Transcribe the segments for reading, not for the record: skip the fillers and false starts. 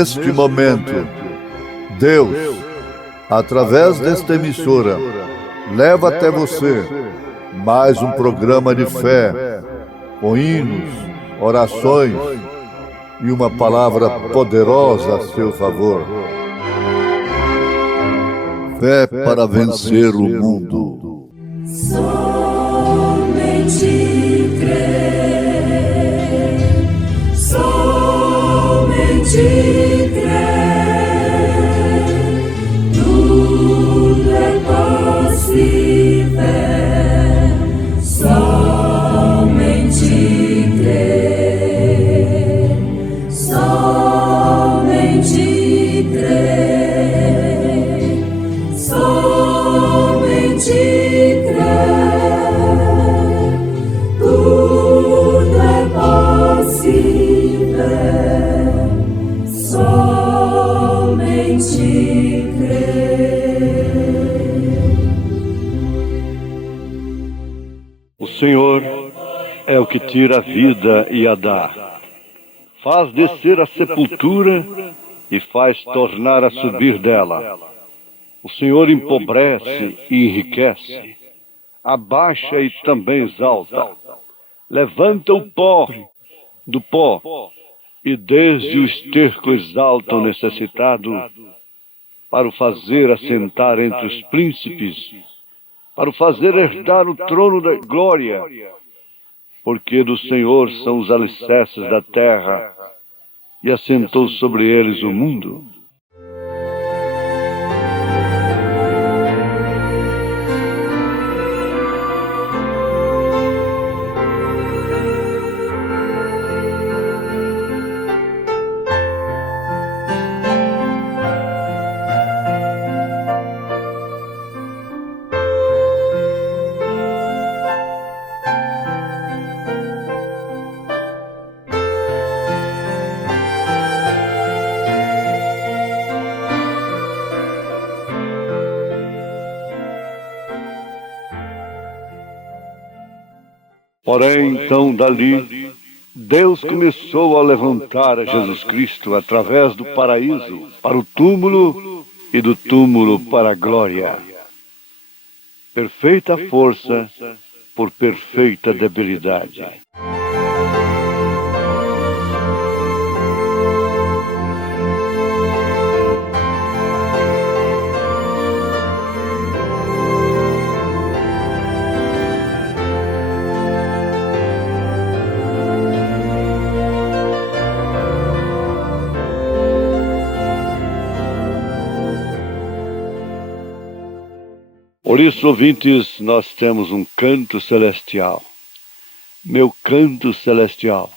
neste momento, Deus, através desta emissora, leva até você mais um programa de fé, com hinos, orações e uma palavra poderosa a seu favor. Fé para vencer o mundo. Somente crer, somente crer, tudo é possível, somente crer, somente crer, somente crer, tudo é possível, somente crer. O Senhor é o que tira a vida e a dá, faz descer a sepultura e faz tornar a subir dela. O Senhor empobrece e enriquece, abaixa e também exalta, levanta o pó do pó e desde o esterco exalta o necessitado, para o fazer assentar entre os príncipes, para o fazer herdar o trono da glória, porque do Senhor são os alicerces da terra, e assentou sobre eles o mundo. Porém, então, dali, Deus começou a levantar a Jesus Cristo através do paraíso para o túmulo e do túmulo para a glória. Perfeita força por perfeita debilidade. Por isso, ouvintes, nós temos um canto celestial. Meu canto celestial.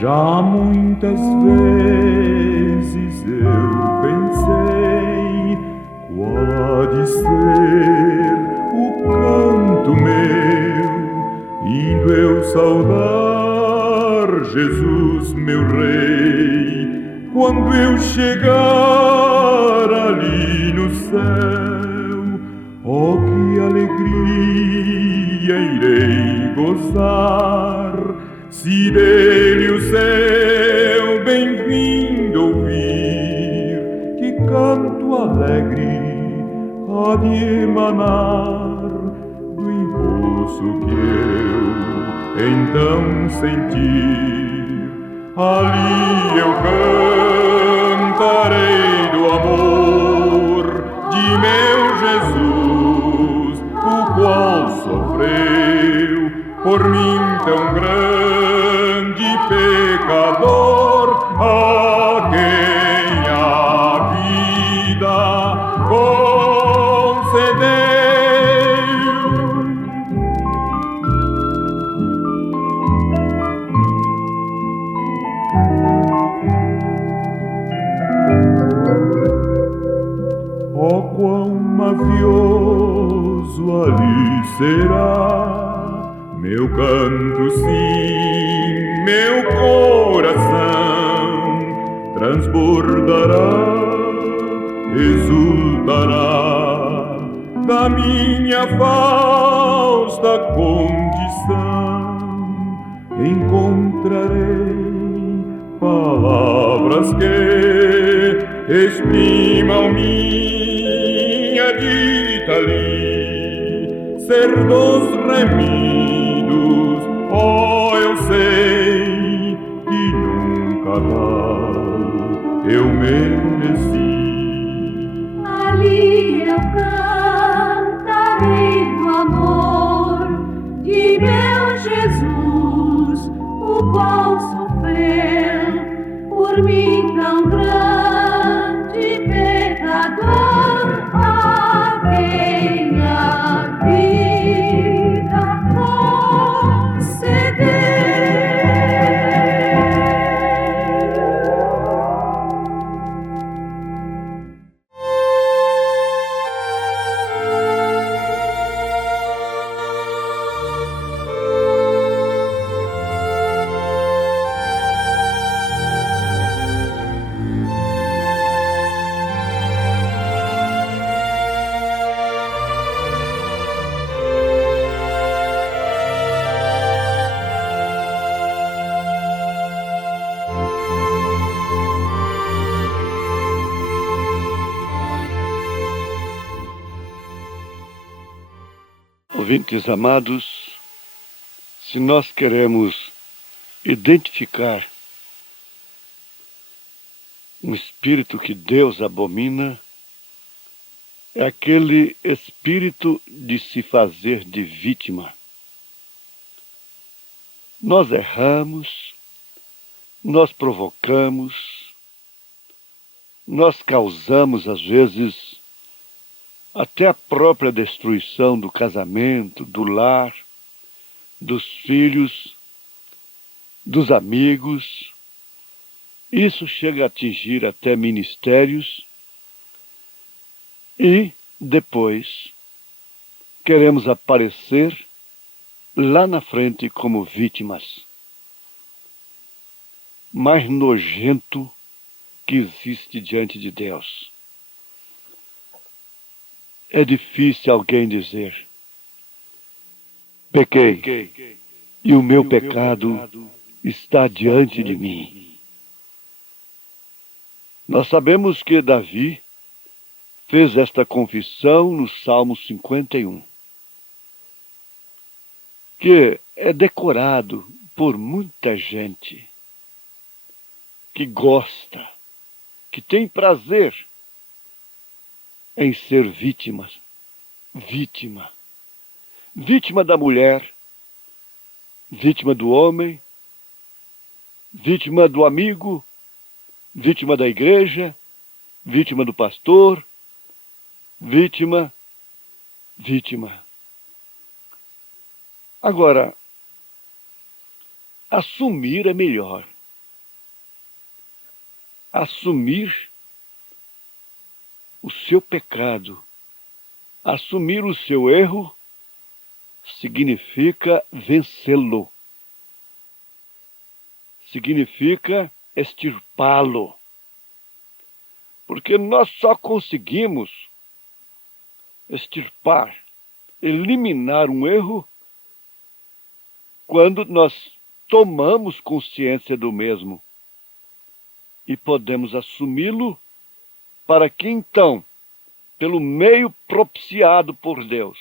Já muitas vezes eu pensei qual há de ser o canto meu, indo eu saudar Jesus, meu Rei, quando eu chegar ali no céu. Oh, que alegria irei gozar, se dele o céu bem-vindo ouvir, que canto alegre há de emanar do impulso que eu então sentir. Ali eu cantarei do amor de meu Jesus, o qual sofreu por mim tão grande pecador, a quem a vida concedeu. Oh, quão mavioso ali será meu canto, sim, meu coração transbordará, exultará da minha fausta condição, encontrarei palavras que exprimam minha dita ali, ser dos remidos, oh, eu sei que nunca tal eu mereci. Ali eu cantarei do amor de meu Jesus, o qual sofreu por mim tão grande pecador, a quem a vida concedeu. Ouvintes amados, se nós queremos identificar um espírito que Deus abomina, é aquele espírito de se fazer de vítima. Nós erramos, nós provocamos, nós causamos às vezes até a própria destruição do casamento, do lar, dos filhos, dos amigos. Isso chega a atingir até ministérios e depois queremos aparecer lá na frente como vítimas. Mais nojento que existe diante de Deus. É difícil alguém dizer: pequei, e o meu pecado está diante de mim. Nós sabemos que Davi fez esta confissão no Salmo 51, que é decorado por muita gente que gosta, que tem prazer em ser vítima da mulher, vítima do homem, vítima do amigo, vítima da igreja, vítima do pastor, vítima. Agora, assumir é melhor. Assumir o seu pecado, assumir o seu erro, significa vencê-lo. Significa extirpá-lo. Porque nós só conseguimos extirpar, eliminar um erro, quando nós tomamos consciência do mesmo e podemos assumi-lo, para que então, pelo meio propiciado por Deus,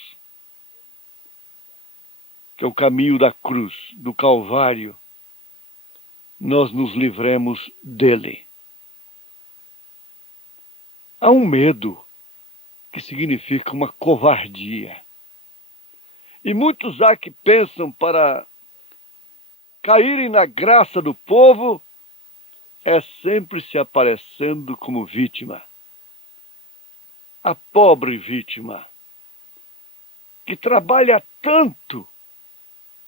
que é o caminho da cruz, do Calvário, nós nos livremos dele. Há um medo que significa uma covardia. E muitos há que pensam para caírem na graça do povo, é sempre se aparecendo como vítima. A pobre vítima, que trabalha tanto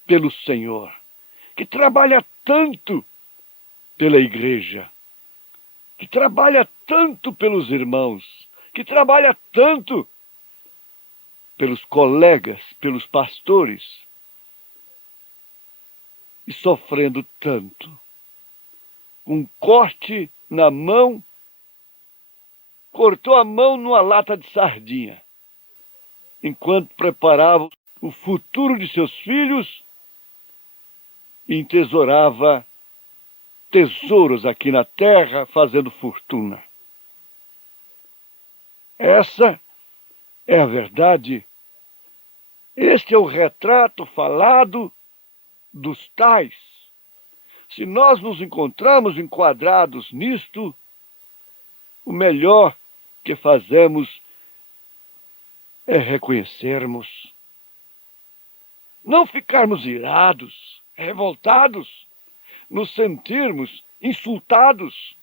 pelo Senhor, que trabalha tanto pela igreja, que trabalha tanto pelos irmãos, que trabalha tanto pelos colegas, pelos pastores, e sofrendo tanto. Um corte na mão, cortou a mão numa lata de sardinha. enquanto preparava o futuro de seus filhos, entesourava tesouros aqui na terra, fazendo fortuna. Essa é a verdade. Este é o retrato falado dos tais. Se nós nos encontramos enquadrados nisto, o melhor que fazemos é reconhecermos. Não ficarmos irados, revoltados, nos sentirmos insultados,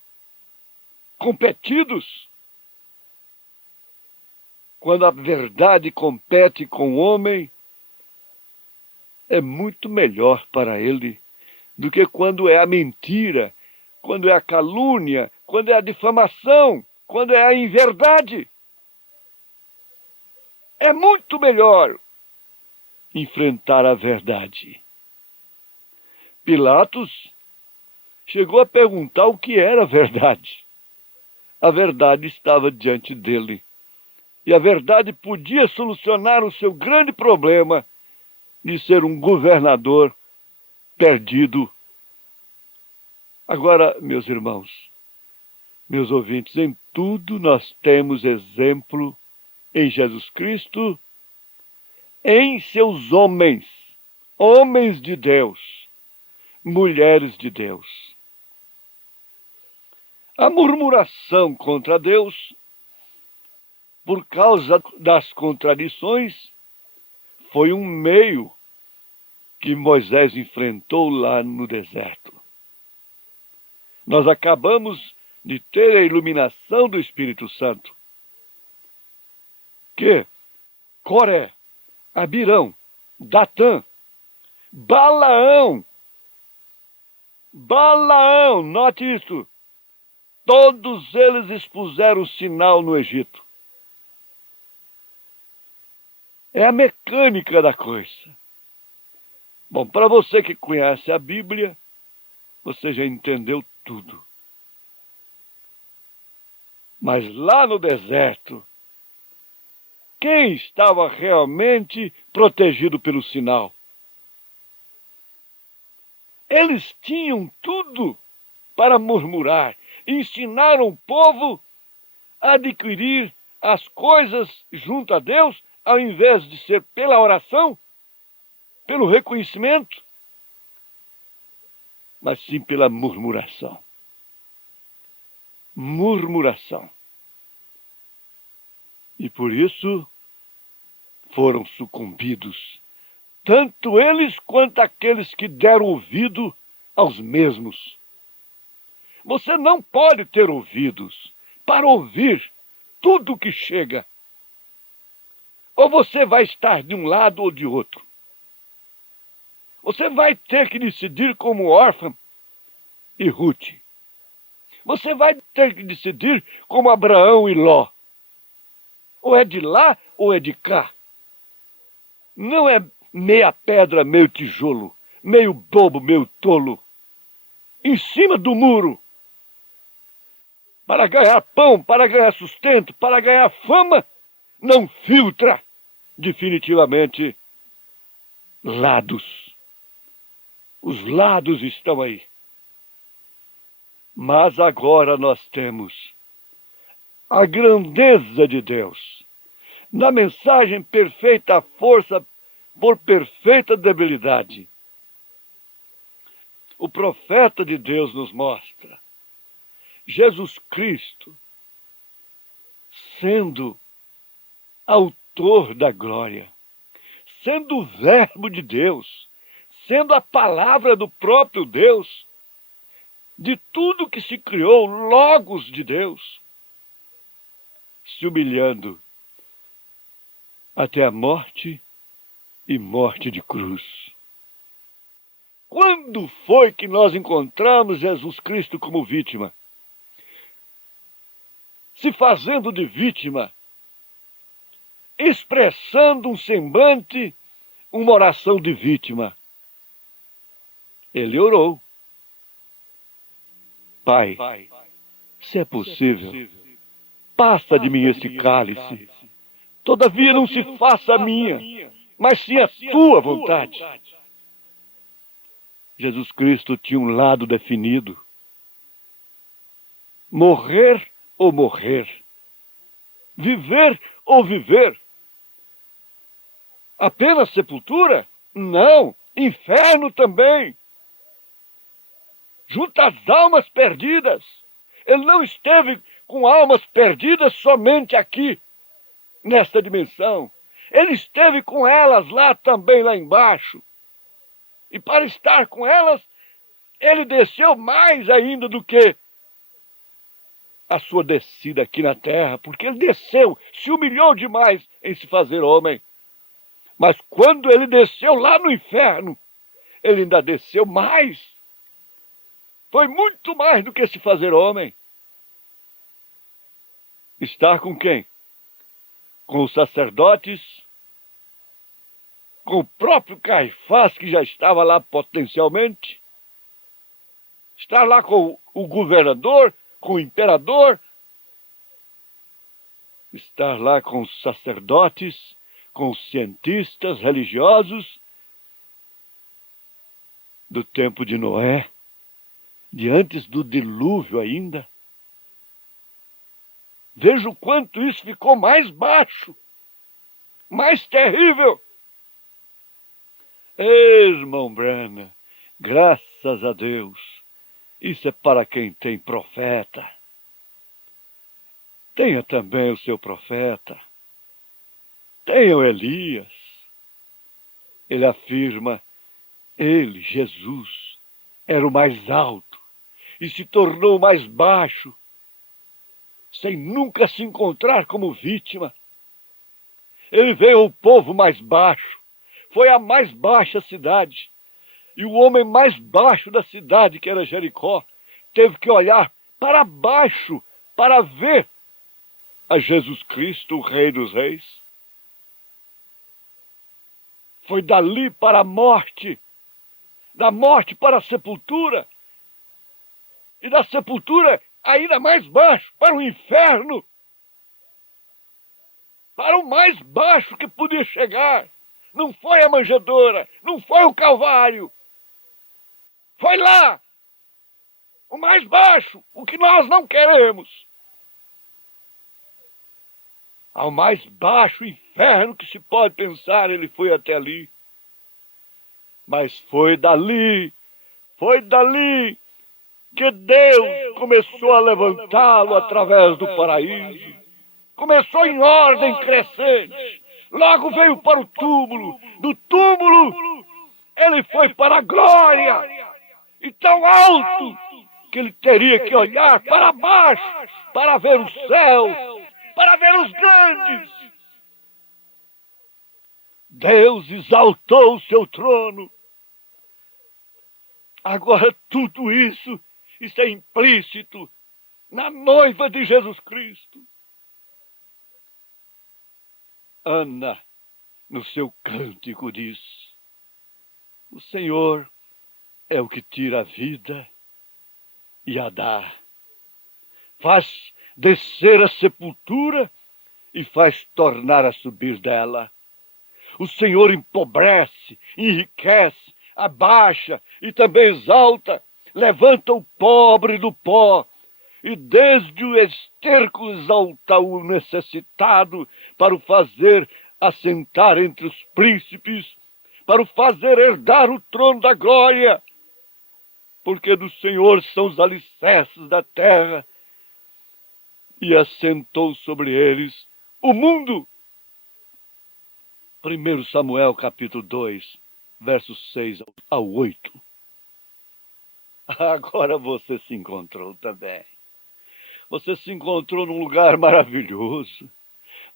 competidos. Quando a verdade compete com o homem, é muito melhor para ele do que quando é a mentira, quando é a calúnia, quando é a difamação, quando é a inverdade. É muito melhor enfrentar a verdade. Pilatos chegou a perguntar o que era a verdade. A verdade estava diante dele. E a verdade podia solucionar o seu grande problema de ser um governador perdido. Agora, meus irmãos, meus ouvintes, em tudo nós temos exemplo em Jesus Cristo, em seus homens, homens de Deus, mulheres de Deus. A murmuração contra Deus, por causa das contradições, foi um meio que Moisés enfrentou lá no deserto. Nós acabamos de ter a iluminação do Espírito Santo, que Coré, Abirão, Datã, Balaão, note isso, todos eles expuseram o sinal no Egito. É a mecânica da coisa. Bom, para você que conhece a Bíblia, você já entendeu tudo. Mas lá no deserto, quem estava realmente protegido pelo sinal? Eles tinham tudo para murmurar. Ensinaram o povo a adquirir as coisas junto a Deus, ao invés de ser pela oração, pelo reconhecimento, mas sim pela murmuração. Murmuração. E por isso foram sucumbidos, tanto eles quanto aqueles que deram ouvido aos mesmos. Você não pode ter ouvidos para ouvir tudo que chega. Ou você vai estar de um lado ou de outro. Você vai ter que decidir como órfã e Ruth. Você vai ter que decidir como Abraão e Ló. Ou é de lá ou é de cá. Não é meia pedra, meio tijolo, meio bobo, meio tolo. Em cima do muro. Para ganhar pão, para ganhar sustento, para ganhar fama, não filtra definitivamente lados. Os lados estão aí. Mas agora nós temos a grandeza de Deus. Na mensagem perfeita força por perfeita debilidade. O profeta de Deus nos mostra Jesus Cristo sendo autor da glória, sendo o verbo de Deus, sendo a palavra do próprio Deus, de tudo que se criou, logos de Deus, se humilhando até a morte e morte de cruz. Quando foi que nós encontramos Jesus Cristo como vítima? Se fazendo de vítima, expressando um semblante, uma oração de vítima. Ele orou. Pai, se é possível, passa de mim esse cálice. Todavia não se faça a minha, mas sim a tua vontade. Jesus Cristo tinha um lado definido. Morrer ou morrer. Viver ou viver. Apenas sepultura? Não, inferno também. Junto às almas perdidas. Ele não esteve com almas perdidas somente aqui, nesta dimensão. Ele esteve com elas lá também, lá embaixo. E para estar com elas, ele desceu mais ainda do que a sua descida aqui na terra, porque ele desceu, se humilhou demais em se fazer homem. Mas quando ele desceu lá no inferno, ele ainda desceu mais. Foi muito mais do que se fazer homem. Estar com quem? Com os sacerdotes, com o próprio Caifás, que já estava lá potencialmente, estar lá com o governador, com o imperador, estar lá com os sacerdotes, com os cientistas religiosos do tempo de Noé, de antes do dilúvio ainda. Veja o quanto isso ficou mais baixo, mais terrível. Irmão Branham, graças a Deus, isso é para quem tem profeta. Tenha também o seu profeta. Tenha o Elias. Ele afirma, ele, Jesus, era o mais alto e se tornou o mais baixo, sem nunca se encontrar como vítima. Ele veio ao povo mais baixo, foi a mais baixa cidade, e o homem mais baixo da cidade, que era Jericó, teve que olhar para baixo para ver a Jesus Cristo, o Rei dos Reis. Foi dali para a morte, da morte para a sepultura, e da sepultura ainda mais baixo, para o inferno, para o mais baixo que podia chegar. Não foi a manjedoura, não foi o Calvário, foi lá, o mais baixo, o que nós não queremos. Ao mais baixo inferno que se pode pensar, ele foi até ali. Mas foi dali que Deus começou a levantá-lo através do paraíso. Começou em ordem crescente. Logo veio para o túmulo. Do túmulo, ele foi para a glória. E tão alto que ele teria que olhar para baixo para ver o céu, para ver os grandes. Deus exaltou o seu trono. Agora tudo isso está implícito na noiva de Jesus Cristo. Ana, no seu cântico, diz: o Senhor é o que tira a vida e a dá. Faz descer a sepultura e faz tornar a subir dela. O Senhor empobrece, enriquece, abaixa e também exalta, levanta o pobre do pó, e desde o esterco exalta o necessitado, para o fazer assentar entre os príncipes, para o fazer herdar o trono da glória, porque do Senhor são os alicerces da terra, e assentou sobre eles o mundo. 1 Samuel capítulo 2, versos 6 ao 8. Agora você se encontrou também. Você se encontrou num lugar maravilhoso.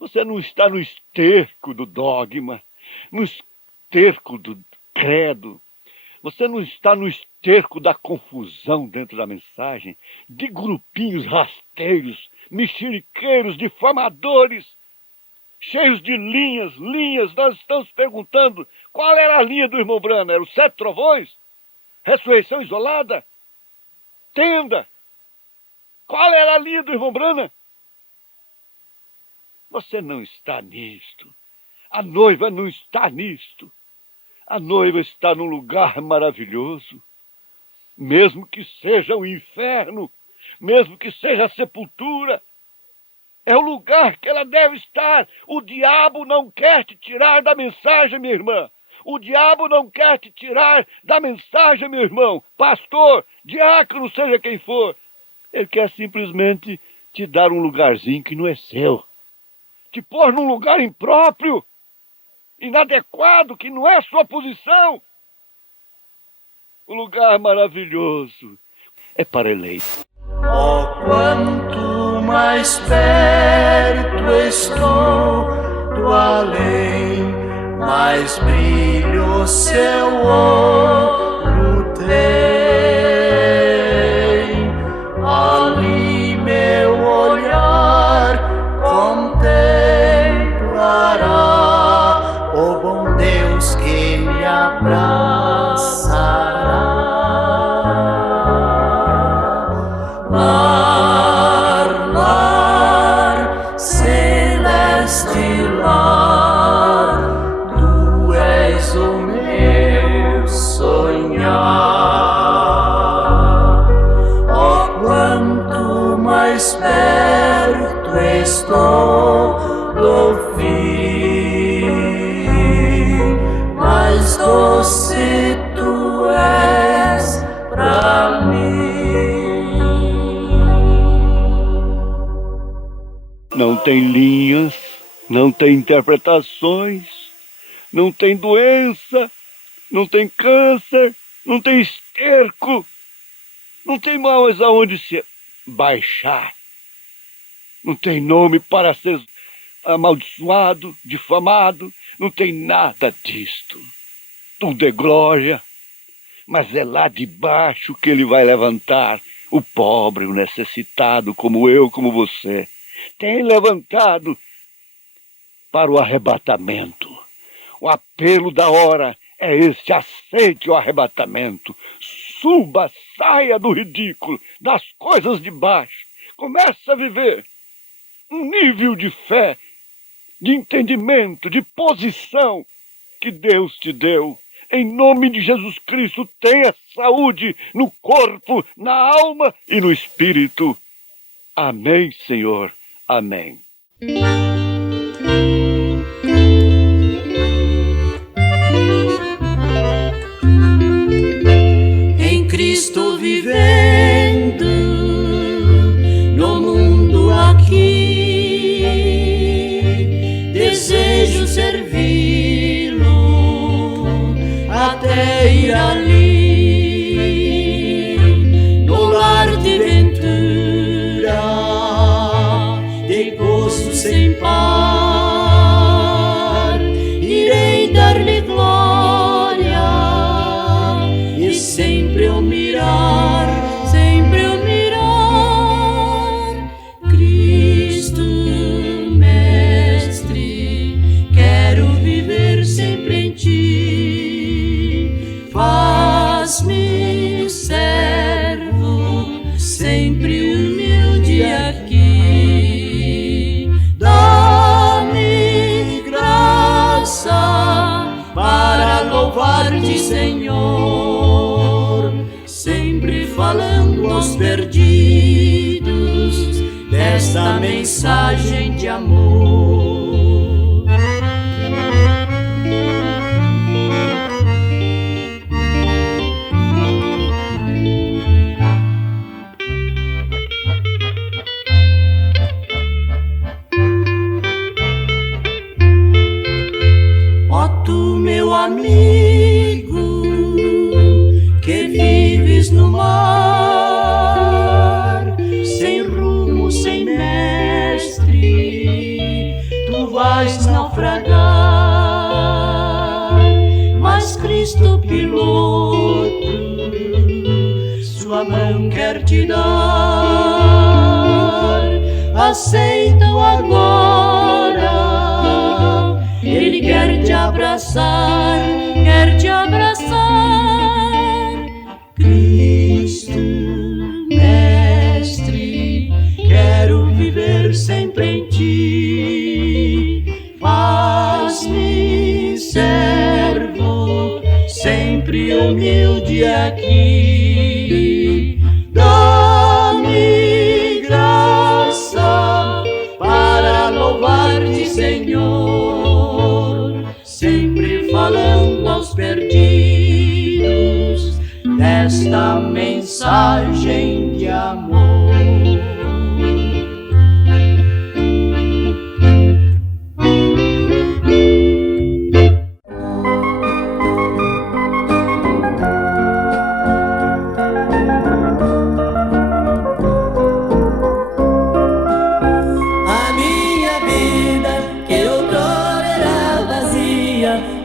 Você não está no esterco do dogma, no esterco do credo. Você não está no esterco da confusão dentro da mensagem, de grupinhos rasteiros, mexeriqueiros, difamadores, cheios de linhas. Nós estamos perguntando qual era a linha do irmão Branham. Era os 7 trovões? Ressurreição isolada? Tenda? Qual era a linha do irmão Branham? Você não está nisto. A noiva não está nisto. A noiva está num lugar maravilhoso. Mesmo que seja o inferno, mesmo que seja a sepultura, é o lugar que ela deve estar. O diabo não quer te tirar da mensagem, minha irmã. O diabo não quer te tirar da mensagem, meu irmão. Pastor, diácono, seja quem for. Ele quer simplesmente te dar um lugarzinho que não é seu. Te pôr num lugar impróprio, inadequado, que não é a sua posição. O lugar maravilhoso é para eleito. Oh, quanto mais perto estou do além, mais brilho seu olho tem. Ali meu olhar contemplará o bom Deus que me abraçará. Lar, lar, celeste lar, tu és o meu sonhar. Oh, quanto mais perto estou do fim, mais doce tu és pra mim. Não tem linhas, não tem interpretações, não tem doença, não tem câncer, não tem esterco, não tem mais aonde se baixar. Não tem nome para ser amaldiçoado, difamado, não tem nada disto. Tudo é glória, mas é lá de baixo que ele vai levantar o pobre, o necessitado, como eu, como você. Tem levantado para o arrebatamento. O apelo da hora é este: aceite o arrebatamento. Suba, saia do ridículo, das coisas de baixo. Comece a viver um nível de fé, de entendimento, de posição que Deus te deu. Em nome de Jesus Cristo, tenha saúde no corpo, na alma e no espírito. Amém, Senhor. Amém. Em Cristo vivendo no mundo aqui, desejo servi-lo até ir ali, no lar de ventura, de gozo sem par, irei dar-lhe glória e sempre o mirar, Cristo Mestre, quero viver sempre em ti. Faz-me servo, sempre humilde aqui. Dá-me graça para louvar-te, Senhor, sempre falando aos perdidos desta mensagem de amor. Ó tu, meu amigo, que vives no mar, sem rumo, sem mestre, tu vais naufragar. Mas Cristo piloto, sua mão quer te dar. Aceita-o agora, ele quer te abraçar, Cristo Mestre, quero viver sempre em ti. de aqui. Dá-me graça para louvar-te, Senhor, sempre falando aos perdidos desta mensagem de amor.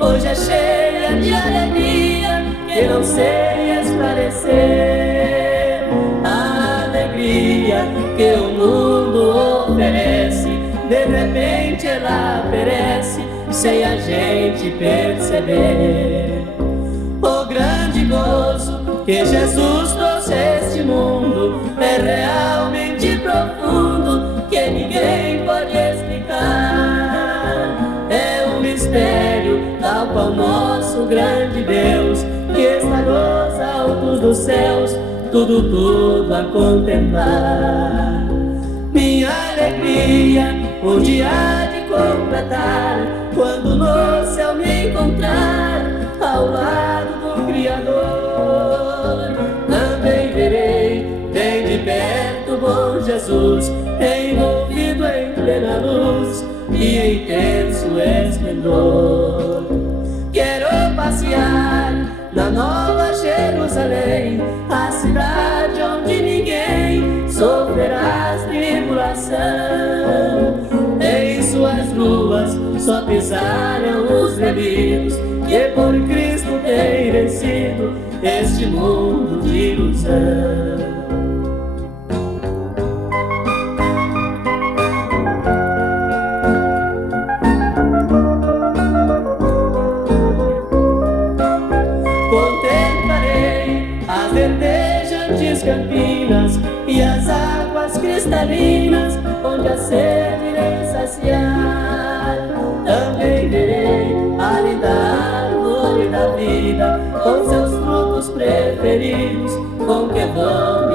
Hoje é cheia de alegria que não sei esclarecer. A alegria que o mundo oferece, de repente ela perece sem a gente perceber. O grande gozo que Jesus trouxe a este mundo é realmente profundo, que ninguém pode explicar. É um mistério tal qual nosso grande Deus, que está nos altos dos céus, tudo a contemplar. Minha alegria um dia há de completar, quando no céu me encontrar ao lado do Criador. Também verei bem de perto o bom Jesus, envolvido em plena luz e intenso esplendor. Quero passear na Nova Jerusalém, a cidade onde ninguém sofrerá tribulação. Em suas ruas só pisarão os redimidos, que por Cristo têm vencido este mundo de ilusão. Campinas e as águas cristalinas, onde a sede irei saciar. Também verei a linda árvore da vida, com seus frutos preferidos, com que vou